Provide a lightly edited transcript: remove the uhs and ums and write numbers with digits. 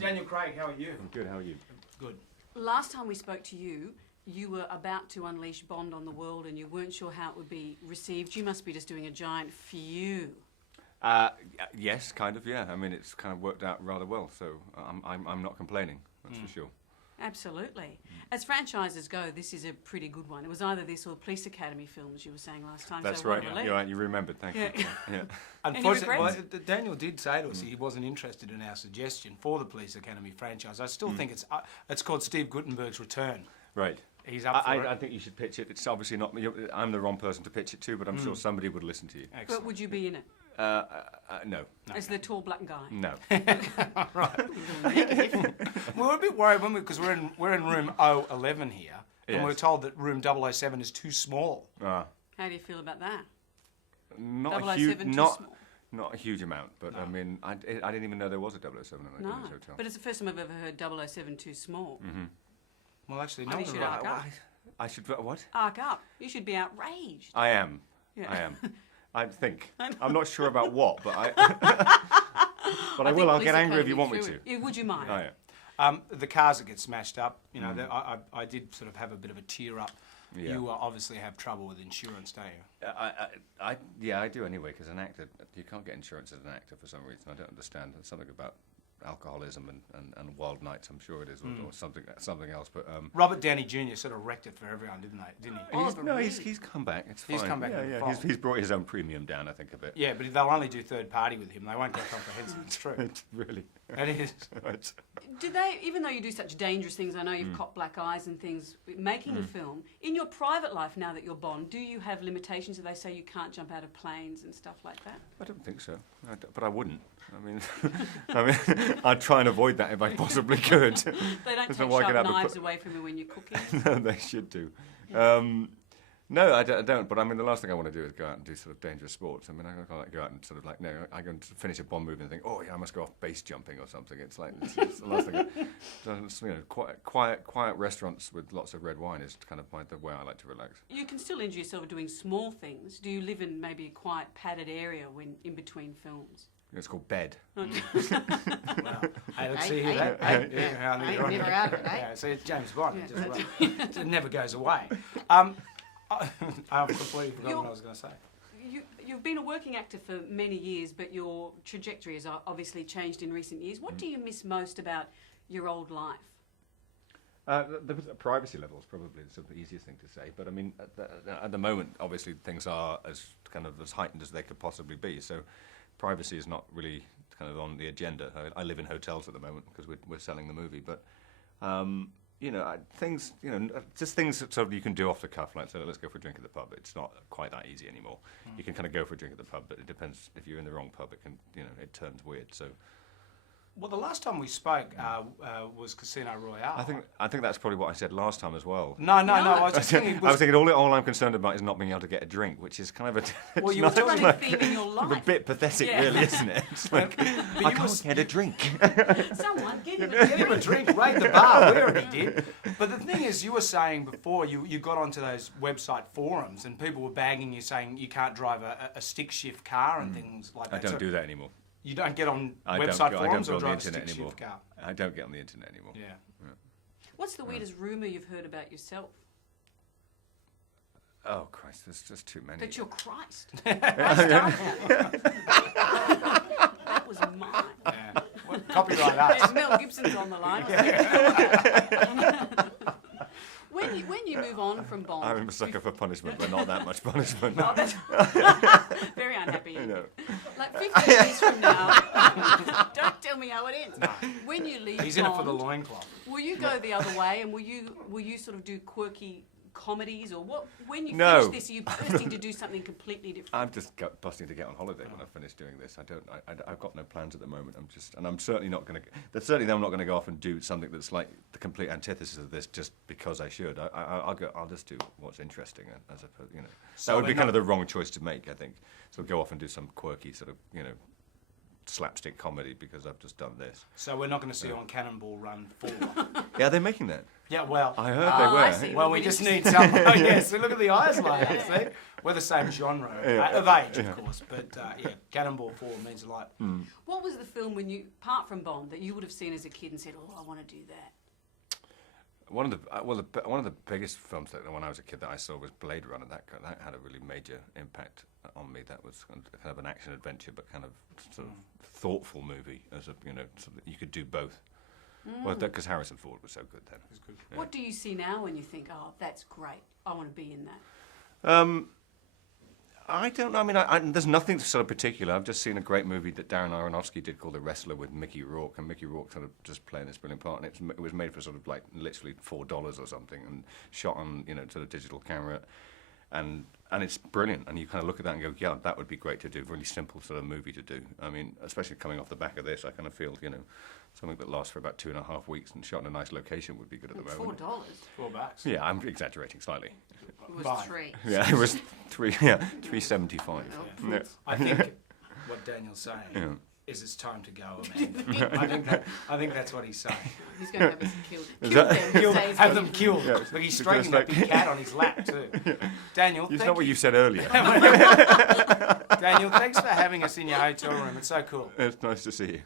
Daniel Craig, how are you? I'm good, how are you? Good. Last time we spoke to you, you were about to unleash Bond on the world and you weren't sure how it would be received. You must be just doing a giant phew. Yes, kind of, yeah. I mean, it's kind of worked out rather well, so I'm not complaining, that's for sure. Absolutely. As franchises go, this is a pretty good one. It was either this or Police Academy films you were saying last time. That's so right, you're right, you remembered, thank you. Yeah. Unfortunately, Daniel did say to us he wasn't interested in our suggestion for the Police Academy franchise. I still think it's called Steve Guttenberg's Return. Right. He's up for it. I think you should pitch it. It's obviously not, I'm the wrong person to pitch it to, but I'm sure somebody would listen to you. Excellent. But would you be in it? No. As the tall black guy? No. Right. We were a bit worried because we're in room 011 here, and we were told that room 007 is too small. How do you feel about that? Not 007 a too small? not a huge amount, but I mean, I didn't even know there was a 007 in the hotel. But it's the first time I've ever heard 007 too small. Well, actually, I think you should arc up. I should, what? Arc up. You should be outraged. I am. Yeah. I am. I think. I'm not sure about what, but I will. I'll get angry if you want me to. Would you mind? Oh, yeah. The cars that get smashed up, you know, I did sort of have a bit of a tear up. Yeah. You obviously have trouble with insurance, don't you? Yeah, I do anyway, because an actor, you can't get insurance as an actor for some reason. I don't understand. There's something about alcoholism and wild nights, I'm sure it is, or something else. But Robert Downey Jr. sort of wrecked it for everyone, didn't he? He's come back. It's fine. He's come back. Yeah. He's brought his own premium down, I think, a bit. Yeah, but they'll only do third party with him. They won't go comprehensive. It's true. It's really. It is. Right. Do they, even though you do such dangerous things, I know you've copped black eyes and things, making a film, in your private life now that you're Bond, do you have limitations? Do they say you can't jump out of planes and stuff like that? I don't think so, but I wouldn't. I mean, I'd try and avoid that if I possibly could. They don't take sharp knives away from you when you're cooking? No, they should do. No, I don't. But I mean, the last thing I want to do is go out and do sort of dangerous sports. I mean, I can't go out and sort of like, no, I go and finish a Bond movie and think, oh yeah, I must go off base jumping or something. It's like it's the last thing. You know, quiet restaurants with lots of red wine is kind of the way I like to relax. You can still enjoy yourself doing small things. Do you live in maybe a quiet, padded area when in between films? It's called bed. Well, hey, let's see here. I ain't never out of it, eh? Yeah, see, it's James Bond. It never goes away. I've completely forgotten what I was going to say. You've been a working actor for many years, but your trajectory has obviously changed in recent years. What do you miss most about your old life? The privacy level is probably the easiest thing to say, but I mean, at the moment, obviously things are as heightened as they could possibly be. So, privacy is not really kind of on the agenda. I live in hotels at the moment because we're selling the movie, but you know, things, you know, just things that sort of you can do off the cuff, like, so let's go for a drink at the pub. It's not quite that easy anymore. You can kind of go for a drink at the pub, but it depends. If you're in the wrong pub, it can, you know, it turns weird. So. Well, the last time we spoke was Casino Royale. I think that's probably what I said last time as well. No. I was just thinking. I was thinking all I'm concerned about is not being able to get a drink, which is kind of a. Well, you were talking about theme in your life. A bit pathetic, really, isn't it? It's like, I can't get a drink. Someone give him a drink. Raid the bar. We already did. But the thing is, you were saying before you got onto those website forums and people were bagging you saying you can't drive a stick shift car and things like that. I don't do that anymore. You don't get on website forums or drive a stick anymore. shift car? I don't get on the internet anymore. Yeah. What's the weirdest rumour you've heard about yourself? Oh, Christ, there's just too many. That you're Christ. That was mine. Yeah. Well, copyright us. Yeah, Mel Gibson's on the line. When you move on from Bond... I'm a sucker for punishment, but not that much punishment. Oh, that's very unhappy. I know. Like 50 years from now, don't tell me how it ends. No. When you leave He's Bond, in it for the loincloth. Will you go the other way, and will you sort of do quirky comedies, or what? When you No. finish this, are you bursting to do something completely different? I'm just busting to get on holiday when I finish doing this. I've got no plans at the moment. I'm certainly not going to. Certainly, I'm not going to go off and do something that's like the complete antithesis of this just because I should. I'll just do what's interesting, as opposed, you know. So that would be kind of the wrong choice to make, I think. So go off and do some quirky sort of, you know, slapstick comedy because I've just done this. So we're not going to see you on Cannonball Run 4. Yeah, they're making that. Yeah, well. I heard Oh, I they see. were. Well, we just need some. Oh, yes, look at the eyes light up, see? We're the same genre of age, of course, but yeah, Cannonball 4 means a lot. What was the film when you, apart from Bond, that you would have seen as a kid and said, "Oh, I want to do that"? One of the biggest films that when I was a kid that I saw was Blade Runner. That had a really major impact on me. That was kind of an action adventure, but kind of sort of thoughtful movie, as a so that you could do both. Well, because Harrison Ford was so good then. Yeah. What do you see now when you think, "Oh, that's great. I want to be in that"? I don't know. I mean, there's nothing sort of particular. I've just seen a great movie that Darren Aronofsky did called The Wrestler with Mickey Rourke, and Mickey Rourke sort of just playing this brilliant part. And it was made for sort of like literally $4 or something, and shot on sort of digital camera, and it's brilliant. And you kind of look at that and go, yeah, that would be great to do. Really simple sort of movie to do. I mean, especially coming off the back of this, I kind of feel something that lasts for about 2.5 weeks and shot in a nice location would be good at the moment. $4. $4. Yeah, I'm exaggerating slightly. It was Fine. 3. Yeah, it was $3.75. Oh, Yeah. I think what Daniel's saying is it's time to go, Amanda. I think that's what he's saying. He's going to have us killed. Is Kill that- them. he says. Have them killed. Yeah, Look, he's because stroking that like- big cat on his lap too. Daniel, It's thank not what you. you said earlier. Daniel, thanks for having us in your hotel room. It's so cool. It's nice to see you.